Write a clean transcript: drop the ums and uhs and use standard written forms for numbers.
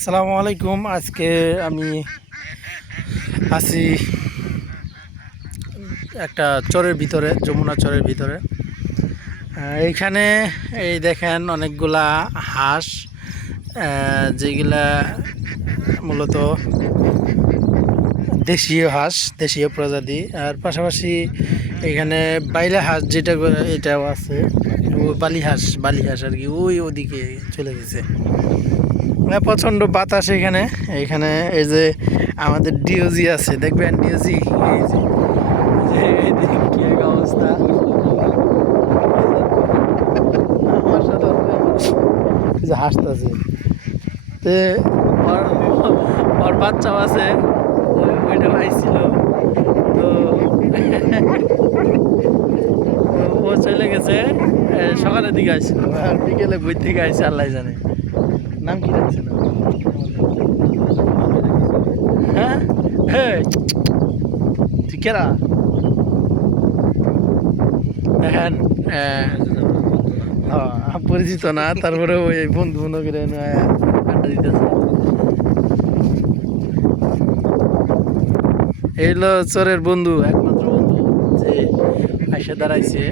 আসসালামু আলাইকুম। আজকে আমি আছি একটা চরের ভিতরে, যমুনা চরের ভিতরে। এইখানে এই দেখেন অনেকগুলা হাঁস, যেগুলা মূলত দেশীয় হাঁস, দেশীয় প্রজাতি। আর পাশাপাশি এখানে বাইলা হাঁস যেটা এটাও আছে, বালি হাঁস আর কি, ওদিকে চলে গেছে। প্রচণ্ড বাতাস এখানে। এখানে এই যে আমাদের ডিওজি আছে, দেখবেন ডিওজি এই যে কি এক অবস্থা। আমার সাথে এই যে হাসতেছে, তে ওর ওর বাচ্চাও আছে, ওইটা আইছিল। তো ও চলে গেছে, সকালের দিকে আসছিল, আর বিকেলে বই থেকে আইসে আল্লাহ জানে। নাম কি রাখছিল? হ্যাঁ, হ্যাঁ, তুই কেরা দেখেন। পরিচিত না, তারপরে ওই বন্ধু মনে করে আড্ডা দিতেছে। এই হলো চোরের বন্ধু, একমাত্র বন্ধু যে আইসে দাঁড়াইছে।